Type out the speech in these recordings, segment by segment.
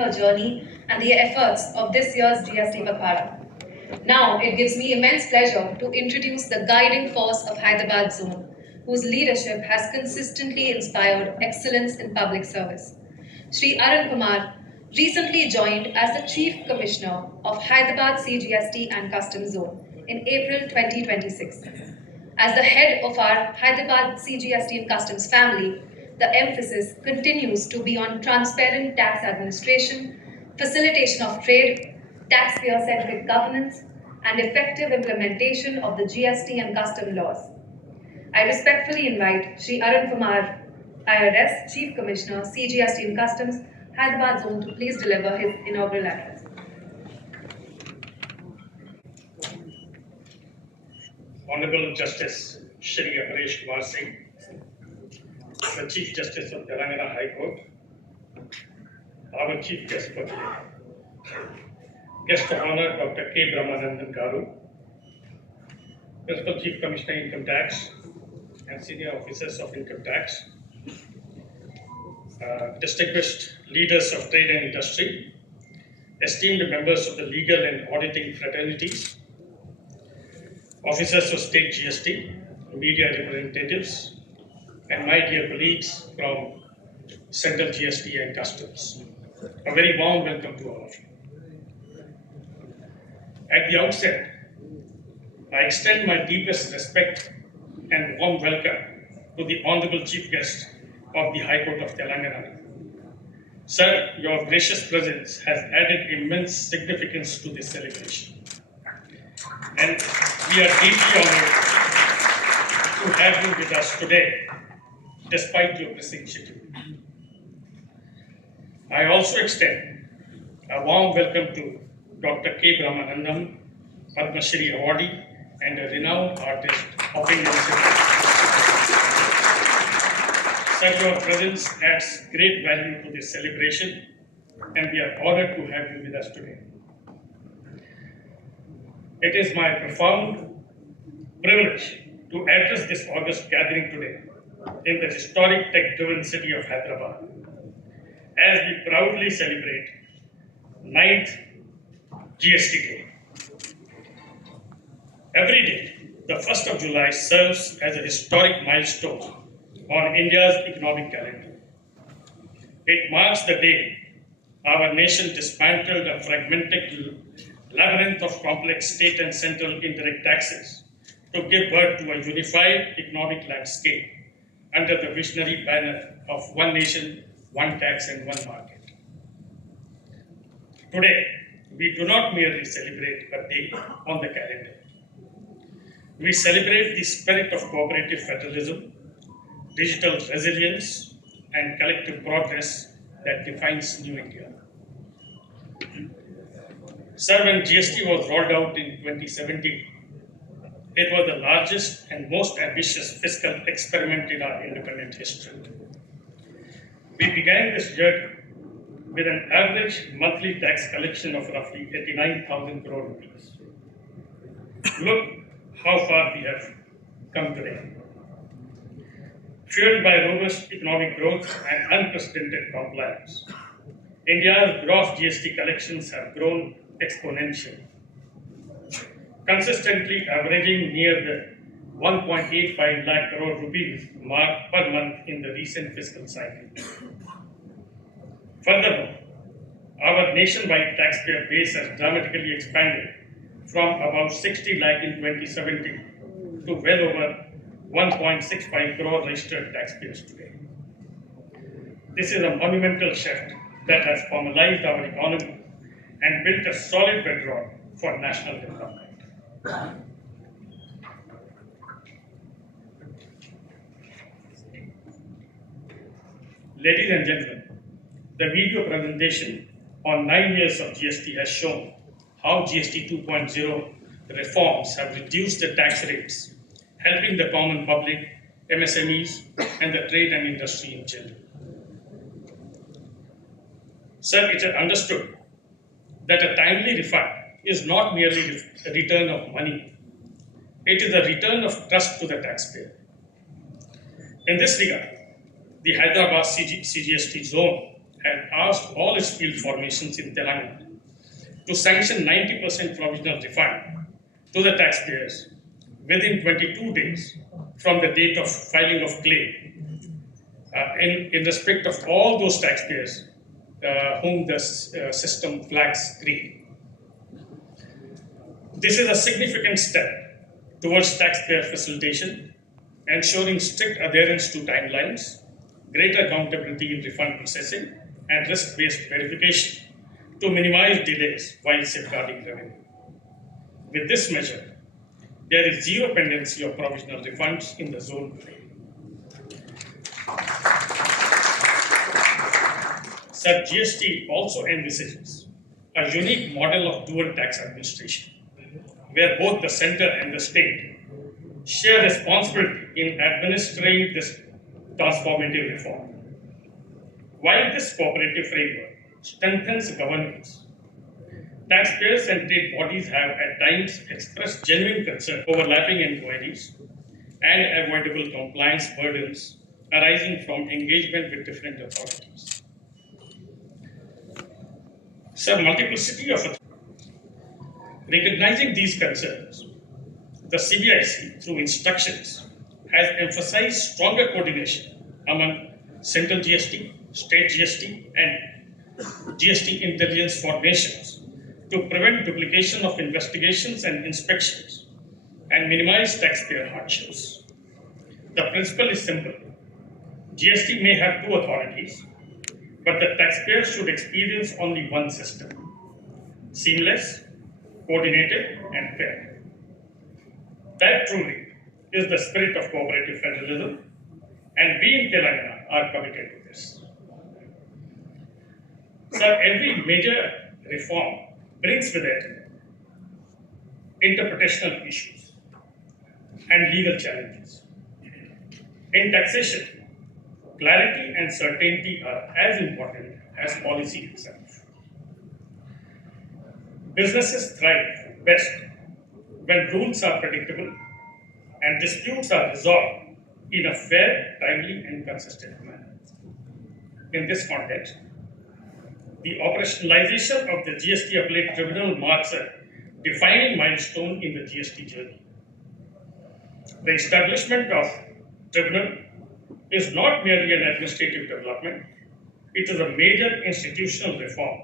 her journey and the efforts of this year's GST Bakhara. Now, it gives me immense pleasure to introduce the guiding force of Hyderabad Zone, whose leadership has consistently inspired excellence in public service. Shri Arun Kumar recently joined as the Chief Commissioner of Hyderabad CGST and Customs Zone in April 2026. As the head of our Hyderabad CGST and Customs family, the emphasis continues to be on transparent tax administration, facilitation of trade, taxpayer-centric governance, and effective implementation of the GST and custom laws. I respectfully invite Shri Arun Kumar, IRS Chief Commissioner, CGST and Customs, Hyderabad Zone, to please deliver his inaugural address. Honorable Justice Shri Aparesh Kumar Singh, the Chief Justice of Telangana High Court, our Chief Guest for today, Guest of Honor Dr. K. Brahmandam Garu, Principal Chief Commissioner Income Tax and Senior Officers of Income Tax, distinguished leaders of trade and industry, esteemed members of the legal and auditing fraternities, officers of state GST, media representatives, and my dear colleagues from Central GST and Customs. A very warm welcome to all of you. At the outset, I extend my deepest respect and warm welcome to the Honorable Chief Guest of the High Court of Telangana. Sir, your gracious presence has added immense significance to this celebration. And we are deeply honored to have you with us today, despite your pressing schedule. I also extend a warm welcome to Dr. K. Brahmandam, Padma Shri awardee and a renowned artist of Indian cinema. Sir, your presence adds great value to this celebration, and we are honored to have you with us today. It is my profound privilege to address this august gathering today in the historic tech-driven city of Hyderabad as we proudly celebrate 9th GST Day. Every day, the 1st of July serves as a historic milestone on India's economic calendar. It marks the day our nation dismantled a fragmented labyrinth of complex state and central indirect taxes to give birth to a unified economic landscape under the visionary banner of one nation, one tax and one market. Today, we do not merely celebrate a day on the calendar. We celebrate the spirit of cooperative federalism, digital resilience, and collective progress that defines New India. Sir, when GST was rolled out in 2017, it was the largest and most ambitious fiscal experiment in our independent history. We began this journey with an average monthly tax collection of roughly 89,000 crore rupees. Look how far we have come today. Fueled by robust economic growth and unprecedented compliance, India's gross GST collections have grown exponentially, consistently averaging near the 1.85 lakh crore rupees mark per month in the recent fiscal cycle. Furthermore, our nationwide taxpayer base has dramatically expanded from about 60 lakh in 2017 to well over 1.65 crore registered taxpayers today. This is a monumental shift that has formalized our economy and built a solid bedrock for national development. Ladies and gentlemen, the video presentation on 9 years of GST has shown how GST 2.0 reforms have reduced the tax rates, helping the common public, MSMEs, and the trade and industry in general. Sir, it is understood that a timely refund is not merely a return of money, it is a return of trust to the taxpayer. In this regard, the Hyderabad CGST zone had asked all its field formations in Telangana to sanction 90% provisional refund to the taxpayers within 22 days from the date of filing of claim in respect of all those taxpayers whom the system flags green. This is a significant step towards taxpayer facilitation, ensuring strict adherence to timelines, greater accountability in refund processing, and risk-based verification to minimize delays while safeguarding revenue. With this measure, there is zero pendency of provisional refunds in the zone today. Sir, GST also envisages a unique model of dual tax administration, where both the center and the state share responsibility in administering this transformative reform. While this cooperative framework strengthens governance, taxpayers and state bodies have at times expressed genuine concern, overlapping inquiries, and avoidable compliance burdens arising from engagement with different authorities. Sir, multiplicity of recognizing these concerns, the CBIC, through instructions, has emphasized stronger coordination among central GST, state GST, and GST intelligence formations to prevent duplication of investigations and inspections and minimize taxpayer hardships. The principle is simple. GST may have two authorities, but the taxpayer should experience only one system, seamless, coordinated, and fair. That truly is the spirit of cooperative federalism, and we in Telangana are committed to this. Sir, every major reform brings with it interpretational issues and legal challenges. In taxation, clarity and certainty are as important as policy itself. Businesses thrive best when rules are predictable and disputes are resolved in a fair, timely, and consistent manner. In this context, the operationalization of the GST Appellate Tribunal marks a defining milestone in the GST journey. The establishment of tribunal is not merely an administrative development, it is a major institutional reform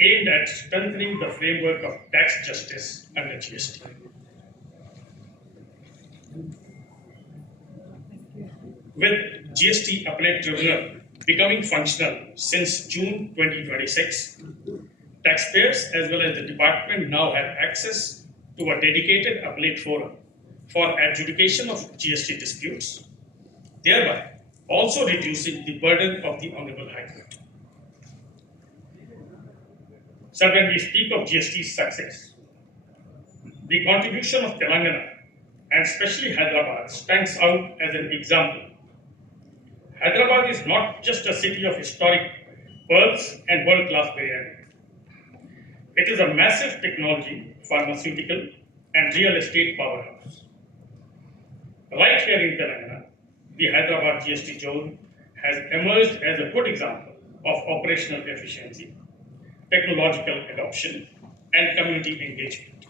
aimed at strengthening the framework of tax justice under GST. With GST Appellate Tribunal becoming functional since June 2026, taxpayers as well as the department now have access to a dedicated appellate forum for adjudication of GST disputes, thereby also reducing the burden of the Honorable High Court. So when we speak of GST's success, the contribution of Telangana and especially Hyderabad stands out as an example. Hyderabad is not just a city of historic pearls and world-class biryani. It is a massive technology, pharmaceutical, and real estate powerhouse. Right here in Telangana, the Hyderabad GST zone has emerged as a good example of operational efficiency, technological adoption, and community engagement.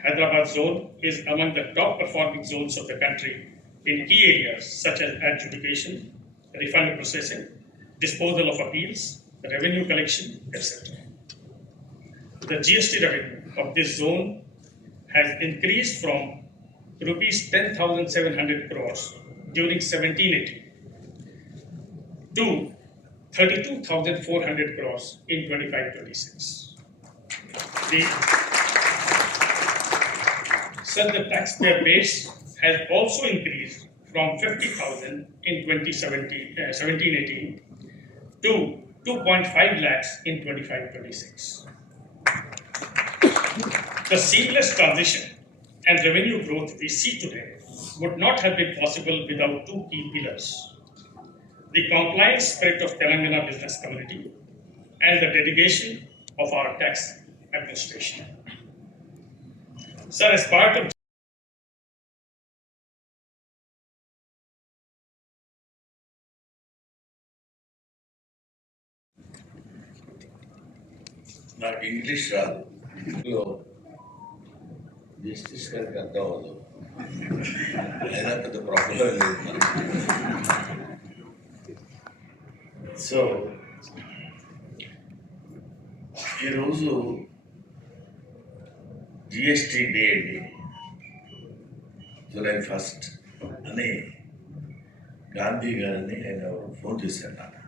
Hyderabad zone is among the top performing zones of the country in key areas such as adjudication, refund processing, disposal of appeals, revenue collection, etc. The GST revenue of this zone has increased from rupees 10,700 crores during 17-18 to 32,400 crores in 25-26. The taxpayer base has also increased from 50,000 in 17-18 to 2.5 lakhs in 25-26. The seamless transition and revenue growth we see today would not have been possible without two key pillars: the compliance spirit of Telangana business community and the dedication of our tax administration. Sir, as part of నాకు English రాదు. Justice గారికి అర్థం అవ్వదు, అయినా పెద్ద problem లేదు. So ఈరోజు GST day అండి, July 1st అని గాంధీ గారిని ఆయన ఫోన్ చేశారు నాకు.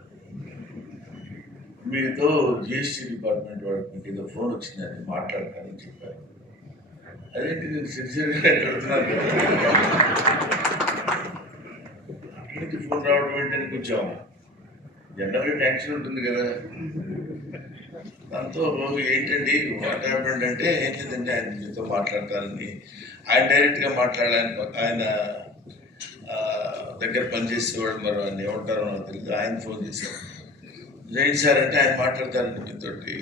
మీతో GST డిపార్ట్మెంట్ వాళ్ళకి మీకు ఏదో ఫోన్ వచ్చిందని మాట్లాడతానని చెప్పారు. అదేంటి నేను సిన్సియర్గా అడుగుతున్నాను, అక్కడి ఫోన్ రావడం ఏంటని కొంచెం జనరల్గా టెన్షన్ ఉంటుంది కదా. దాంతో ఏంటండి వాట్ హ్యాపెండ్ అంటే ఏంటంటే ఆయన మీతో మాట్లాడతారని, ఆయన డైరెక్ట్గా మాట్లాడాలని, ఆయన దగ్గర పనిచేసేవాడు, మరి ఆయన ఏమంటారో నాకు తెలియదు, ఆయన ఫోన్ చేశారు. ఏంటి సార్ అంటే ఆయన మాట్లాడతారండి మీతోటి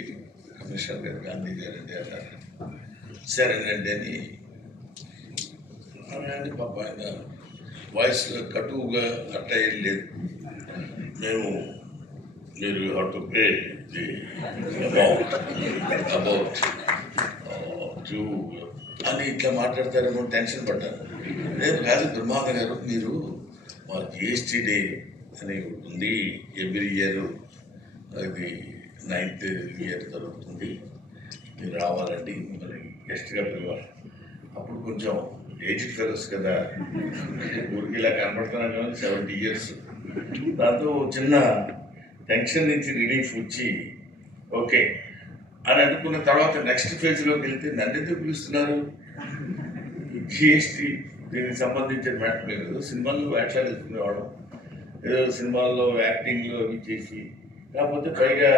కమిషనర్ గారు గాంధీ గారు అండి అన్నారు. సరేనండి అని అని పాప ఆయన వాయిస్ కటువుగా అట్ట ఏం లేదు. మేము మీరు have to pay the about to అని ఇట్లా మాట్లాడతారేమో టెన్షన్ పడ్డాను. రేపు కాదు బ్రహ్మాండ గారు, మీరు మా GST డే అని ఉంది ఎవ్రీ ఇయర్, అది 9th ఇయర్ జరుగుతుంది, మీరు రావాలండి, మిమ్మల్ని గెస్ట్గా పిలవాలి. అప్పుడు కొంచెం ఏజ్డ్ ఫెలోస్ కదా, ఊరికి ఇలా కనపడుతున్నాను కానీ 70 years. దాంతో చిన్న టెన్షన్ నుంచి రిలీఫ్ వచ్చి ఓకే అని అనుకున్న తర్వాత నెక్స్ట్ ఫేజ్లోకి వెళ్తే నన్ను ఎందుకు పిలుస్తున్నారు, GST దీనికి సంబంధించిన మ్యాటర్ లేదు. సినిమాల్లో వేషాలు వేసుకునేవాడు, ఏదో సినిమాల్లో యాక్టింగ్లో అవి చేసి, కాకపోతే పైగా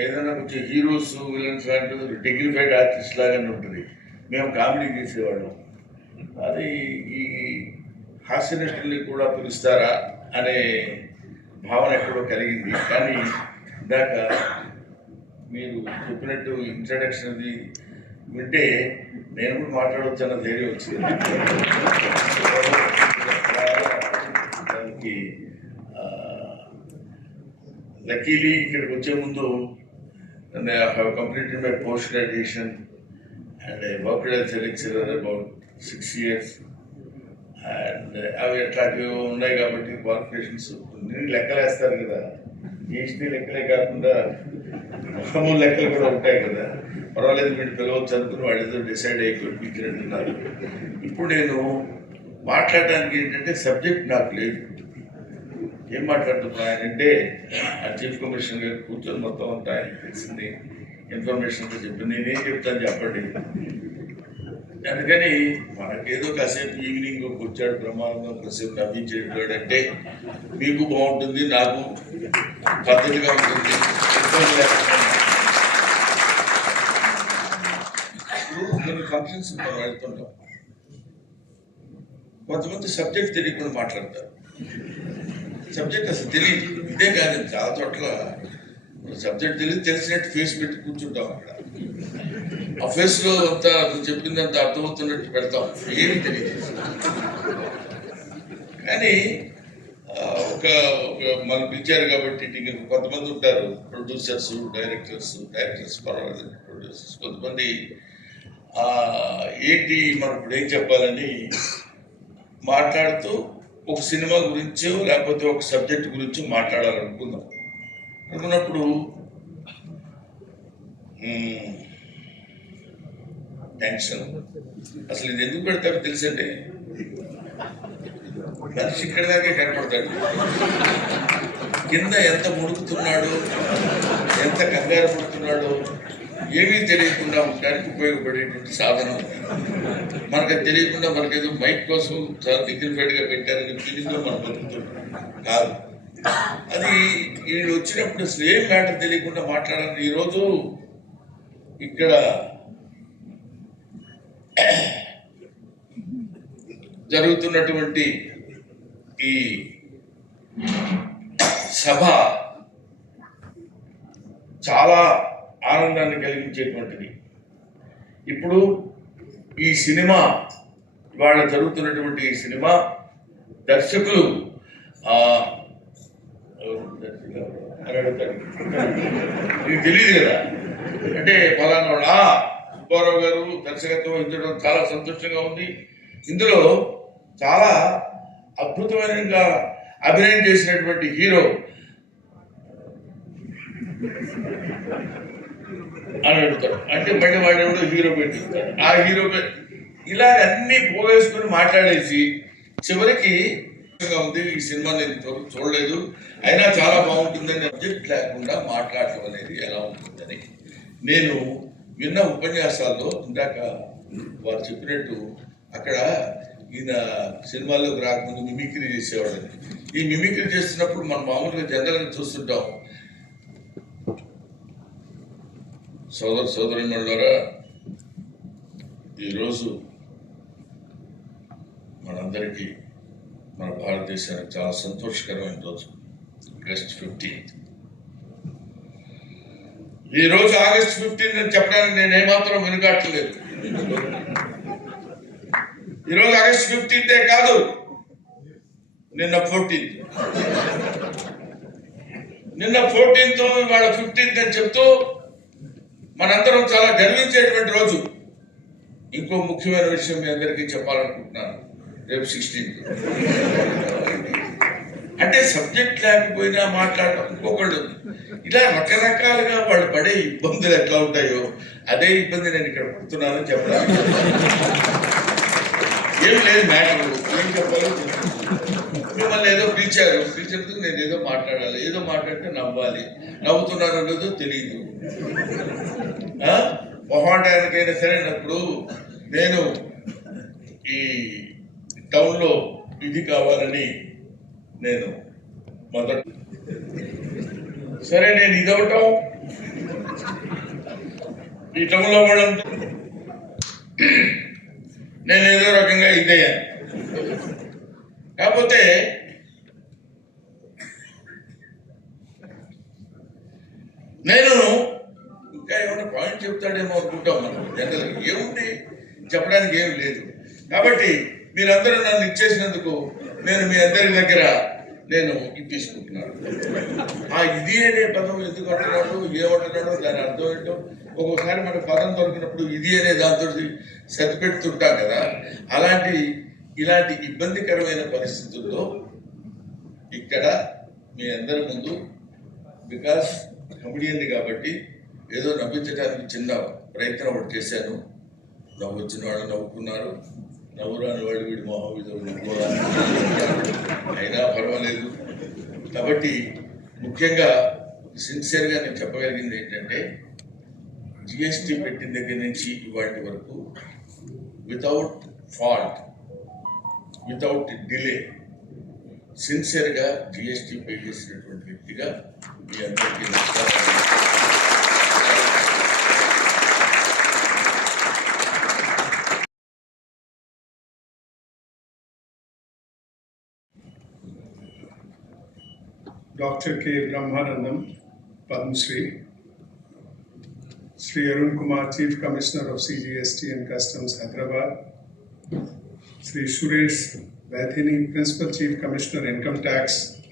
ఏదైనా కొంచెం హీరోస్ విలన్స్ లాంటి డిగ్నిఫైడ్ ఆర్టిస్ట్ లాగానే ఉంటుంది. మేము కామెడీ చేసేవాళ్ళం. అది ఈ హాస్య నటుల్ని కూడా పిలుస్తారా అనే భావన ఎక్కడో కలిగింది. కానీ ఇందాక మీరు చెప్పినట్టు ఇంట్రడక్షన్ అది వింటే నేను కూడా మాట్లాడవచ్చు అన్న ధైర్యం వచ్చింది. దానికి లక్కీలీ ఇక్కడికి వచ్చే ముందు I have completed my post-graduation and I worked as a lecturer about 6 years. And అవి అట్లాంటివి ఉన్నాయి కాబట్టి క్వాలిఫికేషన్స్ లెక్కలు వేస్తారు కదా, GST లెక్కలే కాకుండా మామూలు లెక్కలు కూడా ఉంటాయి కదా. పర్వాలేదు వీళ్ళు పిలవచ్చు అనుకుని వాడు ఏదో డిసైడ్ అయిపోయి పిలిచినట్టున్నారు. ఇప్పుడు నేను మాట్లాడడానికి ఏంటంటే సబ్జెక్ట్ నాకు లేదు, ఏం మాట్లాడుతున్నా ఆయన అంటే ఆ చీఫ్ కమిషనర్ గారు కూర్చొని మొత్తం అంతా ఆయన తెలిసింది ఇన్ఫర్మేషన్తో చెప్పింది, నేనేం చెప్తాను చెప్పండి. అందుకని మనకేదో కాసేపు ఈవినింగ్ కూర్చాడు బ్రహ్మాండం, కాసేపు నవ్వించేటాడు అంటే మీకు బాగుంటుంది, నాకు పద్ధతిగా ఉంటుంది. కొన్ని ఫంక్షన్స్ మనం వెళ్తుంటాం, కొంతమంది సబ్జెక్ట్ తెలియకుండా మాట్లాడతారు. సబ్జెక్ట్ అసలు తెలియదు, ఇదే కాదు చాలా చోట్ల సబ్జెక్ట్ తెలియదు, తెలిసినట్టు ఫేస్ పెట్టి కూర్చుంటాం. అక్కడ ఆ ఫేస్లో అంతా చెప్పిందంతా అర్థమవుతున్నట్టు పెడతాం, ఏమి తెలియదు. కానీ ఒక మనం పిలిచారు కాబట్టి కొంతమంది ఉంటారు ప్రొడ్యూసర్స్, డైరెక్టర్స్ పర్వాలేదు, ప్రొడ్యూసర్స్ కొంతమంది ఏంటి మనం ఇప్పుడు ఏం చెప్పాలని మాట్లాడుతూ ఒక సినిమా గురించో లేకపోతే ఒక సబ్జెక్ట్ గురించో అనుకున్నప్పుడు టెన్షన్. అసలు ఇది ఎందుకు పెడతారో తెలుసండి, మనిషి ఇక్కడ దాకే కనపడతాడు, కింద ఎంత ముడుకుతున్నాడు, ఎంత కంగారు పడుతున్నాడు ఏమీ తెలియకుండా ఉండడానికి ఉపయోగపడేటువంటి సాధనం. మనకు అది తెలియకుండా మనకేదో మైక్ కోసం చాలా డిగ్నిఫైడ్గా పెట్టారని ఫీలింగ్లో మనం బతుకుతున్నాం కాదు. అది వీళ్ళు వచ్చినప్పుడు అసలు ఏం మ్యాటర్ తెలియకుండా మాట్లాడాలి. ఈరోజు ఇక్కడ జరుగుతున్నటువంటి ఈ సభ చాలా ఆనందాన్ని కలిగించేటువంటిది. ఇప్పుడు ఈ సినిమా ఇవాళ జరుగుతున్నటువంటి ఈ సినిమా దర్శకులు అని అడుగుతాడు, నీకు తెలియదు కదా అంటే అంటే ఫలానా వాడు సుబ్బారావు గారు దర్శకత్వం వహించడం చాలా సంతోషంగా ఉంది. ఇందులో చాలా అద్భుతమైనగా అభినయం చేసినటువంటి హీరో అని అడుగుతాడు. అంటే మళ్ళీ వాడు ఎవడో హీరో పెట్టిస్తాడు. ఆ హీరో ఇలా అన్ని పోగేసుకుని మాట్లాడేసి చివరికి ఉంది ఈ సినిమా నేను చూడలేదు, అయినా చాలా బాగుంటుందని సబ్జెక్ట్ లేకుండా మాట్లాడటం అనేది ఎలా ఉంటుందని నేను విన్న ఉపన్యాసాల్లో ఇందాక వారు చెప్పినట్టు అక్కడ ఈయన సినిమాల్లోకి రాకముందు మిమిక్రీ చేసేవాళ్ళని. ఈ మిమిక్రీ చేస్తున్నప్పుడు మనం మామూలుగా జనరల్గా చూస్తుంటాం. సోదరులారా, ఈరోజు మనందరికీ మన భారతదేశానికి చాలా సంతోషకరమైన రోజు ఆగస్ట్ 15. ఈ రోజు ఆగస్ట్ 15 అని చెప్పడానికి నేను ఏమాత్రం వెనుకాట్లేదు. ఈరోజు ఆగస్ట్ 15 కాదు, నిన్న 14th. నిన్న 14th ఇవాళ 15th అని చెప్తూ మనందరం చాలా గర్వించేటువంటి రోజు. ఇంకో ముఖ్యమైన విషయం మీ అందరికీ చెప్పాలనుకుంటున్నాను. రేపు 16th. అంటే సబ్జెక్ట్ లేకపోయినా మాట్లాడటం ఇంకొకళ్ళు ఇలా రకరకాలుగా వాళ్ళు పడే ఇబ్బందులు ఎట్లా ఉంటాయో అదే ఇబ్బంది నేను ఇక్కడ పడుతున్నానని చెప్పడానికి ఏం లేదు. మ్యాటర్ ఏం చెప్పాలో మిమ్మల్ని ఏదో పిలిచినందుకు నేను ఏదో మాట్లాడాలి, ఏదో మాట్లాడితే నవ్వాలి. నవ్వుతున్నారో లేదో తెలియదు. మొహాటానికైనా సరైనప్పుడు నేను ఈ టౌన్లో ఇది కావాలని నేను సరే నేను ఇదవటం ఈ టౌన్లో వాళ్ళంతా నేను ఏదో రకంగా ఇదయ్యాను. కాకపోతే నేను ఇంకా ఏమైనా పాయింట్ చెప్తాడేమో అనుకుంటాం మనం జనరల్. ఏముంది చెప్పడానికి ఏం లేదు. కాబట్టి మీరందరూ నన్ను ఇచ్చేసినందుకు నేను మీ అందరి దగ్గర నేను తీసుకుంటున్నాను. ఇది అనే పదం ఎందుకు అంటున్నాడు, ఏమంటున్నాడో దాని అర్థం ఏంటో ఒక్కొక్కసారి మనకు పదం దొరికినప్పుడు ఇది అనే దాంతో సరిపెడుతుంటాం కదా. ఇలాంటి ఇబ్బందికరమైన పరిస్థితుల్లో ఇక్కడ మీ అందరి ముందు బికాస్ కమెడియన్ని కాబట్టి ఏదో నవ్వించడానికి చిన్న ప్రయత్నం ఒకటి చేశాను. నవ్వొచ్చిన వాళ్ళు నవ్వుకున్నారు, నవ్వురాని వాళ్ళు వీడి మొహం అయినా పర్వాలేదు. కాబట్టి ముఖ్యంగా సిన్సియర్గా నేను చెప్పగలిగింది ఏంటంటే జిఎస్టీ పెట్టిన దగ్గర నుంచి ఇవాటి వరకు వితౌట్ ఫాల్ట్, వితౌట్ డిలే సిన్సియర్గా జిఎస్టీ పే చేసినటువంటి వ్యక్తిగా మీ అందరికీ Dr. K. Brahmandam, Padma Shri, Sri Arun Kumar, Chief Commissioner of CGST and Customs, Hyderabad, Sri Suresh Vaithini, Principal Chief Commissioner, Income Tax,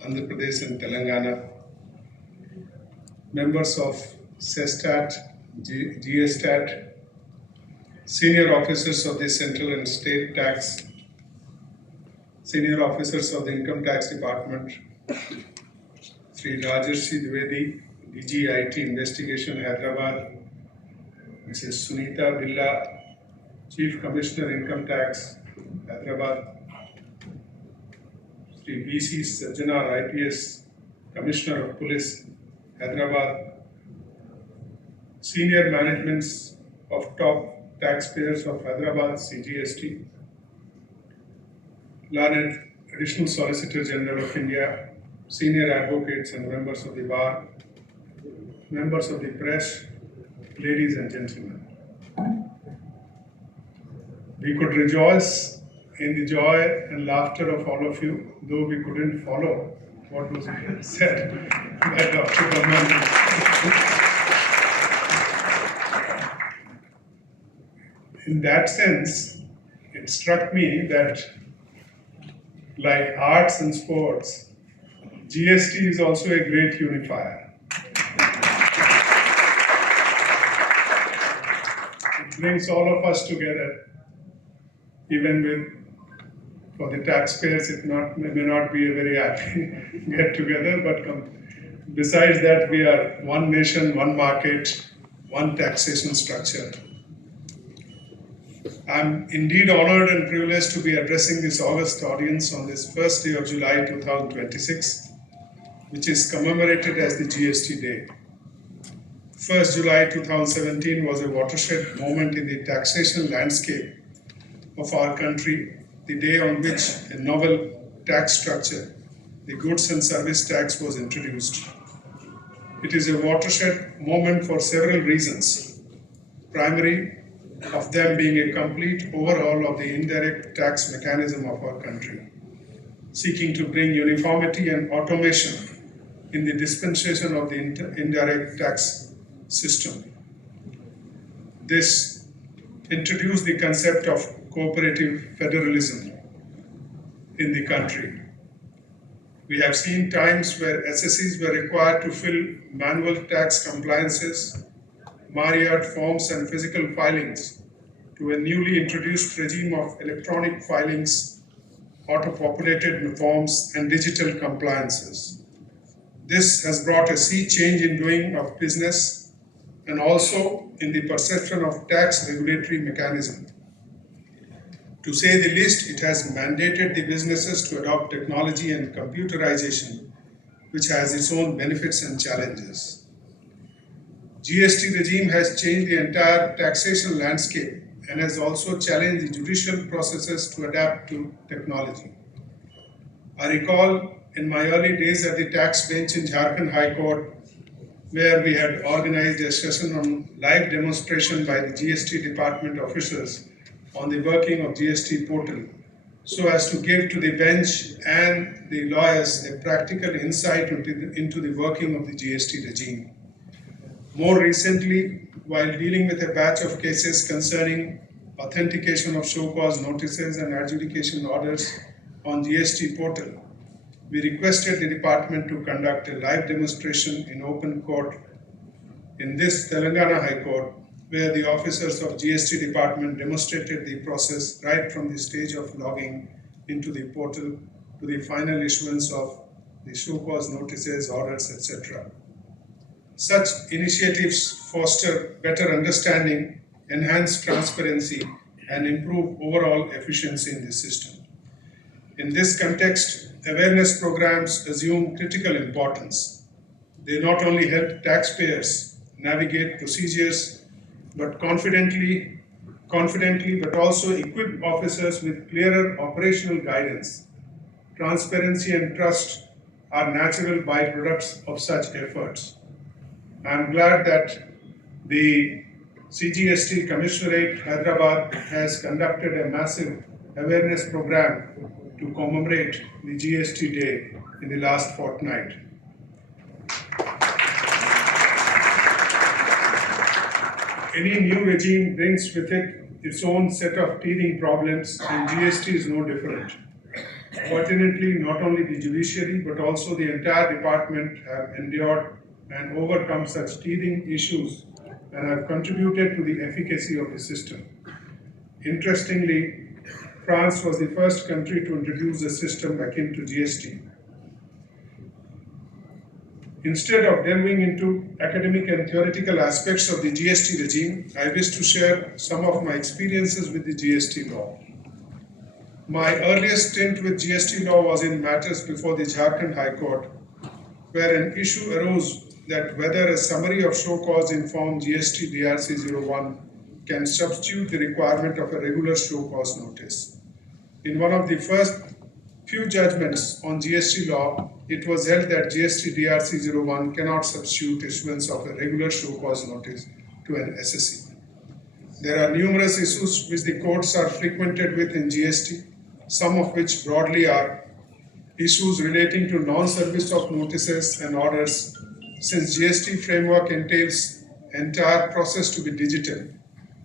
Andhra Pradesh and Telangana, members of CESTAT, GSTAT, senior officers of the Central and State Tax, senior officers of the Income Tax Department, Sri Rajarshi Dwivedi, DG IT Investigation, Hyderabad, Mrs. Sunita Billa, Chief Commissioner, Income Tax, Hyderabad, Sri B.C. Sajjanar, IPS, Commissioner of Police, Hyderabad, senior managements of top taxpayers of Hyderabad, CGST, learned Additional Solicitor General of India, senior advocates and members of the bar, members of the press, ladies and gentlemen. We could rejoice in the joy and laughter of all of you, though we couldn't follow what was said by Dr. Brahmandam. In that sense, it struck me that like arts and sports, GST is also a great unifier. brings all of us together, even for the taxpayers, may not be a very happy get together, but besides that, we are one nation, one market, one taxation structure. I'm indeed honored and privileged to be addressing this august audience on this first day of July 2026, which is commemorated as the GST Day. 1st July 2017 was a watershed moment in the taxation landscape of our country, the day on which a novel tax structure, the goods and service tax, was introduced. It is a watershed moment for several reasons, primary of them being a complete overhaul of the indirect tax mechanism of our country, seeking to bring uniformity and automation in the dispensation of the indirect tax system. This introduced the concept of cooperative federalism in the country. We have seen times where SSEs were required to fill manual tax compliances, myriad forms and physical filings to a newly introduced regime of electronic filings, auto-populated forms and digital compliances. This has brought a sea change in doing of business and also in the perception of tax regulatory mechanism. To say the least, it has mandated the businesses to adopt technology and computerization, which has its own benefits and challenges. GST regime has changed the entire taxation landscape and has also challenged the judicial processes to adapt to technology. I recall in my early days at the tax bench in Jharkhand High Court, where we had organized a session on live demonstration by the GST department officers on the working of GST portal, so as to give to the bench and the lawyers a practical insight into the working of the GST regime. More recently, while dealing with a batch of cases concerning authentication of show cause notices and adjudication orders on GST portal, we requested the department to conduct a live demonstration in open court in this Telangana High Court, where the officers of GST department demonstrated the process right from the stage of logging into the portal to the final issuance of the show cause notices, orders, etc. Such initiatives foster better understanding, enhance transparency, and improve overall efficiency in the system. In this context, awareness programs assume critical importance. They not only help taxpayers navigate procedures but confidently, but also equip officers with clearer operational guidance. Transparency and trust are natural byproducts of such efforts. I am glad that the CGST Commissionerate Hyderabad has conducted a massive awareness program to commemorate the GST Day in the last fortnight. Any new regime brings with it its own set of teething problems, and GST is no different. Fortunately, not only the judiciary but also the entire department have endured and overcome such teething issues and have contributed to the efficacy of the system. Interestingly, France was the first country to introduce a system akin to GST. Instead of delving into academic and theoretical aspects of the GST regime, I wish to share some of my experiences with the GST law. My earliest stint with GST law was in matters before the Jharkhand High Court, where an issue arose that whether a summary of show cause in form GST DRC 01 can substitute the requirement of a regular show cause notice. In one of the first few judgments on GST law, it was held that GST DRC 01 cannot substitute issuance of a regular show cause notice to an SSE. There are numerous issues which the courts are frequented with in GST, some of which broadly are issues relating to non-service of notices and orders, since GST framework entails entire process to be digital.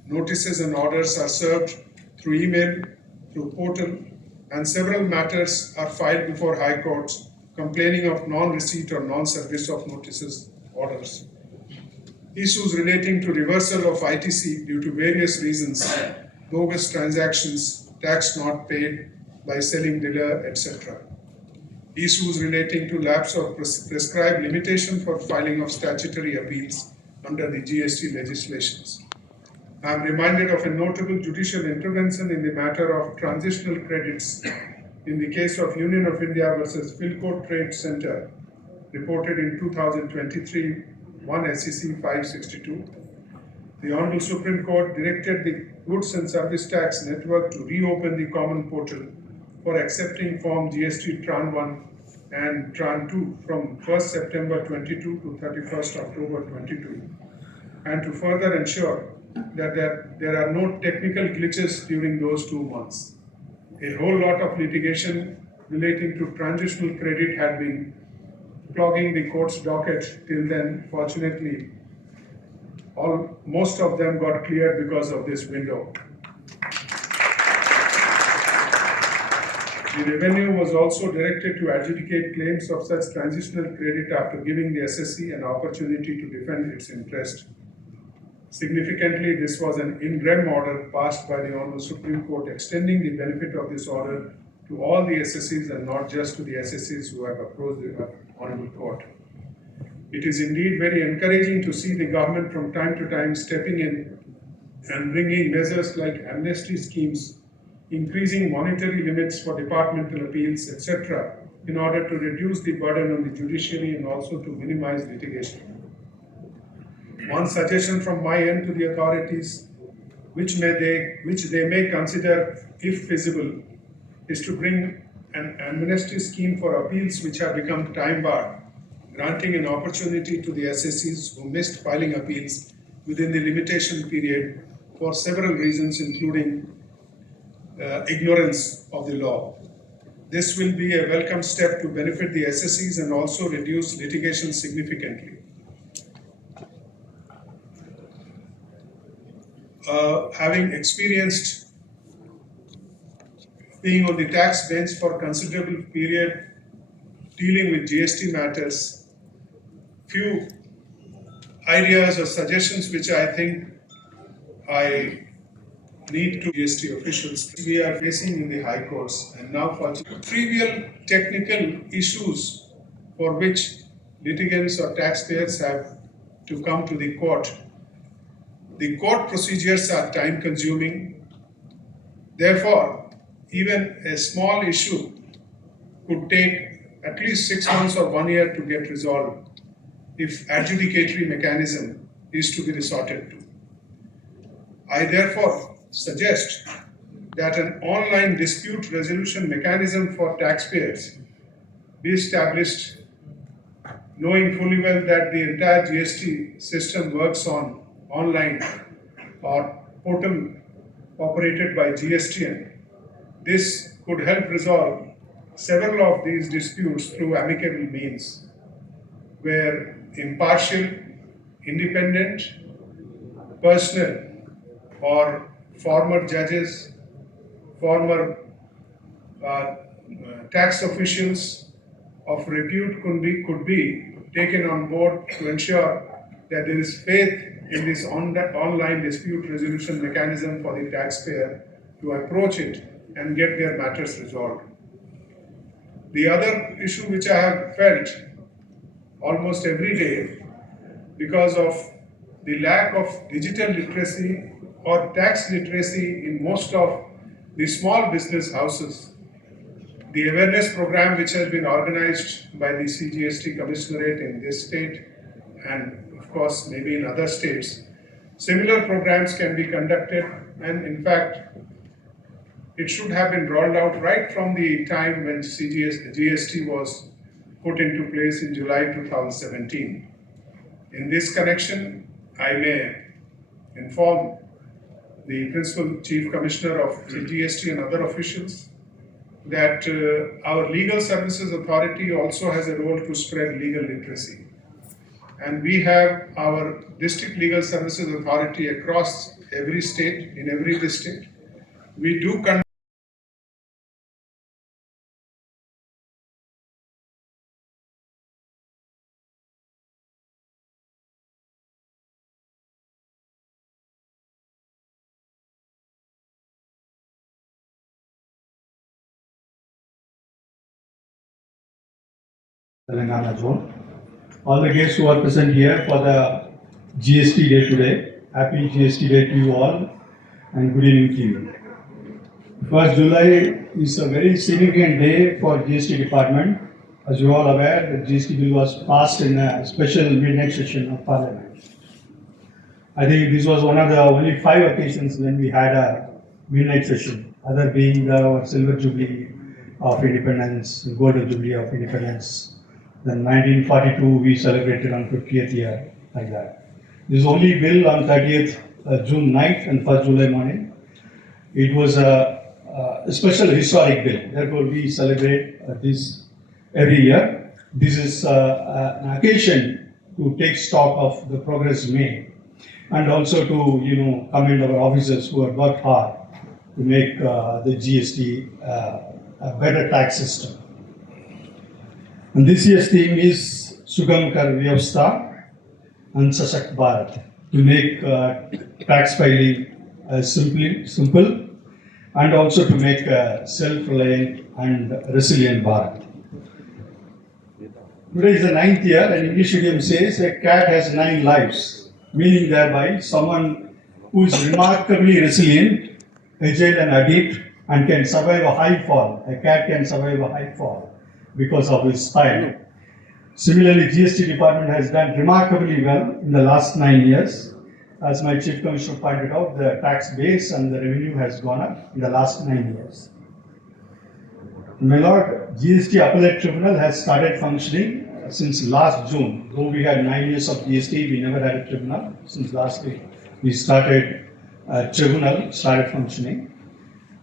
Notices and orders are served through email, through portal, and several matters are filed before high courts complaining of non-receipt or non-service of notices orders. issues relating to reversal of ITC due to various reasons, bogus transactions, tax not paid by selling dealer, etc. Issues relating to lapse of prescribed limitation for filing of statutory appeals under the GST legislations. I am reminded of a notable judicial intervention in the matter of transitional credits in the case of Union of India versus Philco Trade Center, reported in 2023, 1 SEC 562. The Honorable Supreme Court directed the Goods and Service Tax Network to reopen the common portal for accepting Form GST Tran 1 and Tran 2 from 1st September 22 to 31st October 22, and to further ensure that there are no technical glitches during those 2 months. A whole lot of litigation relating to transitional credit had been clogging the court's docket till then. Fortunately, most of them got cleared because of this window. The revenue was also directed to adjudicate claims of such transitional credit after giving the SSC an opportunity to defend its interest. Significantly, this was an in rem order passed by the Honorable Supreme Court, extending the benefit of this order to all the SSCs and not just to the SSCs who have approached the Honorable Court. It is indeed very encouraging to see the government from time to time stepping in and bringing measures like amnesty schemes, increasing monetary limits for departmental appeals, etc., in order to reduce the burden on the judiciary and also to minimize litigation. One suggestion from my end to the authorities, which they may consider if feasible, is to bring an amnesty scheme for appeals which have become time-barred, granting an opportunity to the SSCs who missed filing appeals within the limitation period for several reasons, including ignorance of the law. This will be a welcome step to benefit the SSCs and also reduce litigation significantly. Having experienced being on the tax bench for a considerable period, dealing with GST matters, few ideas or suggestions which I think I need to GST officials we are facing in the high courts, and now for trivial technical issues for which litigants or taxpayers have to come to the court. The court procedures are time consuming. Therefore, even a small issue could take at least 6 months or 1 year to get resolved if adjudicatory mechanism is to be resorted to. I therefore suggest that an online dispute resolution mechanism for taxpayers be established, knowing fully well that the entire GST system works on online or portal operated by GSTN. This could help resolve several of these disputes through amicable means, where impartial, independent, personal, or former judges, former tax officials of repute could be taken on board to ensure that there is faith in this online dispute resolution mechanism for the taxpayer to approach it and get their matters resolved. The other issue which I have felt almost every day, because of the lack of digital literacy or tax literacy in most of the small business houses, the awareness program which has been organized by the CGST Commissionerate in this state and of course maybe in other states, similar programs can be conducted, and in fact it should have been rolled out right from the time when GST was put into place in July 2017. In this connection, I may inform the Principal Chief Commissioner of GST and other officials that our Legal Services Authority also has a role to spread legal literacy. And we have our District Legal Services Authority across every state, in every district. We do conduct Telangana zone. All the guests who are present here for the GST day today. Happy GST day to you all and good evening to you. 1st July is a very significant day for GST department. As you are all aware, the GST bill was passed in a special midnight session of Parliament. I think this was one of the only 5 occasions when we had a midnight session, other being the Silver Jubilee of Independence, Golden Jubilee of Independence. Then 1942 we celebrated on 50th year, like that. This is only bill on 30th June night and 1st July morning. It was a special historic bill. Therefore, we celebrate this every year. This is an occasion to take stock of the progress made and also to commend our officers who have worked hard to make the GST a better tax system. And this year's theme is Sugam Kar Vyavastha and Sashakt Bharat, to make tax filing simple and also to make self-reliant and resilient Bharat. Today is the 9th year, and English idiom says a cat has 9 lives, meaning thereby someone who is remarkably resilient, agile and adept and can survive a high fall. A cat can survive a high fall because of his style. Similarly, GST department has done remarkably well in the last 9 years. As my Chief Commissioner pointed out, the tax base and the revenue has gone up in the last 9 years. My Lord, GST Appellate Tribunal has started functioning since last June. Though we had 9 years of GST, we never had a tribunal. Since last week, we started tribunal, started functioning.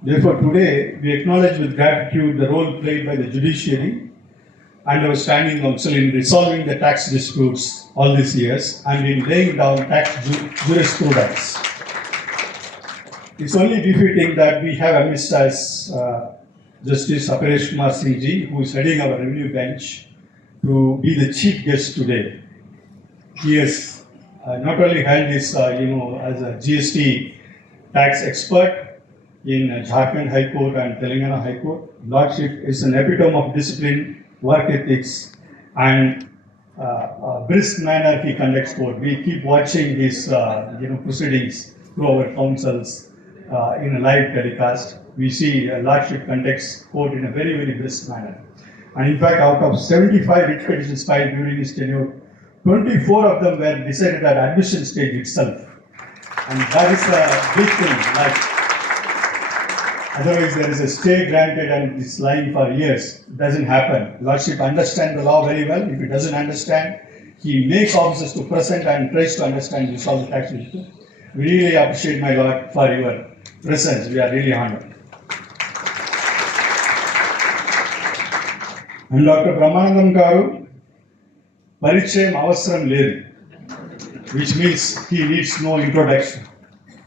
Therefore, today, we acknowledge with gratitude the role played by the judiciary and our standing council in resolving the tax disputes all these years and in laying down tax jurisprudence. It's only befitting that we have amidst us Justice Kumar Singh, who is heading our revenue bench, to be the chief guest today. He has not only held this, as a GST tax expert in Jharkhand High Court and Telangana High Court. Lordship is an epitome of discipline, work ethics, and brisk manner he conducts court. We keep watching his proceedings through our councils in a live telecast. We see Lordship conducts court in a very, very brisk manner. And in fact, out of 75 writ petitions filed during his tenure, 24 of them were decided at admission stage itself. And that is a big thing. Otherwise, there is a stay granted and it's lying for years. It doesn't happen. Lordship understands the law very well. If he doesn't understand, he makes officers to present and tries to understand and resolve the tax issue. We really appreciate, my Lord, for your presence. We are really honored. And Dr. Brahmandam Garu, Parichayam Avasram Ledu, which means he needs no introduction.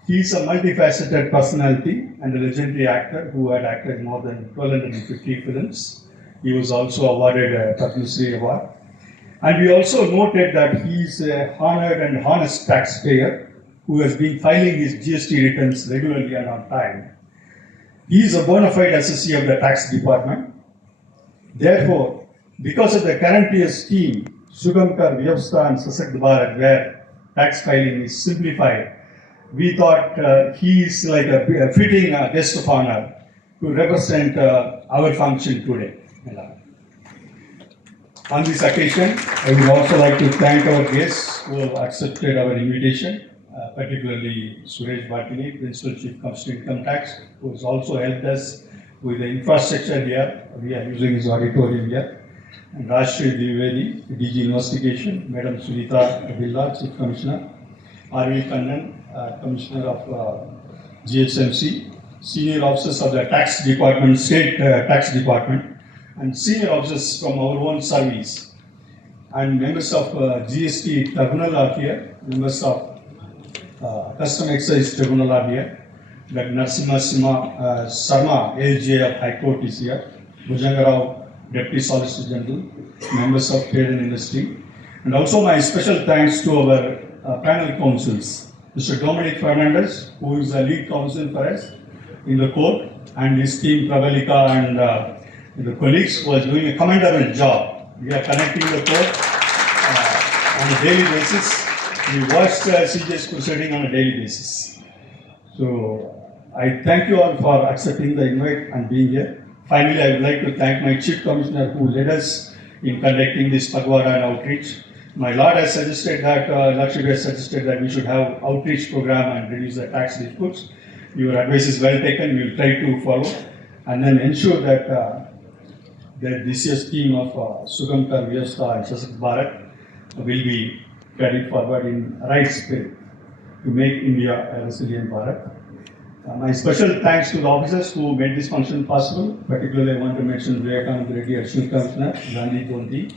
He is a multifaceted personality and a legendary actor who had acted more than 1,250 films. He was also awarded a Padma Shri Award. And we also noted that he is a honored and honest taxpayer who has been filing his GST returns regularly and on time. He is a bona fide assessee of the tax department. Therefore, because of the current year's scheme, Sugam Kar Vyavastha and Sashakt Bharat, where tax filing is simplified, we thought he is like a fitting guest of honor to represent our function today. On this occasion, I would also like to thank our guests who have accepted our invitation, particularly Suresh Bhatini, Principal Chief Commissioner Income Tax, who has also helped us with the infrastructure here. We are using his auditorium here. And Rajshri Dwivedi, DG Investigation, Madam Sunita Billa, Chief Commissioner, R.V. Kannan, Commissioner of GSMC, senior officers of the tax department, state tax department, and senior officers from our own service, and members of GST tribunal are here, members of Custom Excise Tribunal are here, like Narasimha Sarma, ALJ of High Court is here, Bhujangarao, Deputy Solicitor General, members of Trade and Industry, and also my special thanks to our panel counsels, Mr. Dominic Fernandez, who is a lead counsel for us in the court, and his team, Pravalika and the colleagues, who are doing a commendable job We are connecting the court on a daily basis. We watch the CJS proceeding on a daily basis. So I thank you all for accepting the invite and being here. Finally, I would like to thank my Chief Commissioner who led us in conducting this Pagwada and outreach. My Lord has suggested that, Lordship has suggested that we should have outreach program and reduce the tax disputes. Your advice is well taken. We will try to follow and then ensure that that this year's scheme of Sugam Kar Vyavastha and Shashakt Bharat will be carried forward in right spirit to make India a resilient Bharat. My special thanks to the officers who made this function possible. Particularly, I want to mention Vivekanand Reddy, Additional Commissioner, Gandhi Gondi,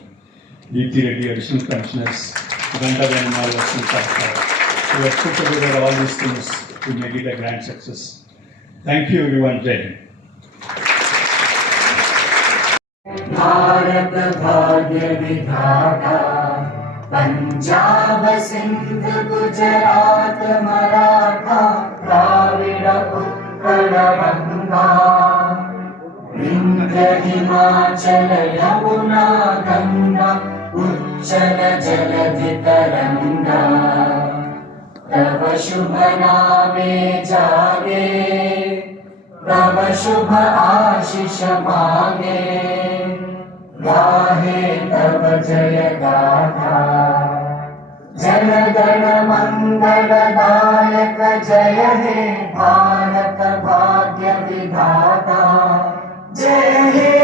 Deepthi Reddy, Additional Commissioners, Ganta Venumal, Additional Commissioner. We have put together all these things to make it a grand success. Thank you, everyone. Jai Hind. Bharat भाग्य विधाता पंजाब सिंध गुजरात मराठा द्राविड़ उत्कल गंगा विंध्य हिमाचल यमुना गंगा उच्चल जलधि तरंगा तव शुभ नामे जागे तव शुभ आशीष मांगे गाहे तव जय गाथा जन गण मंगल दायक जय हे भारत भाग्य विधाता जय हे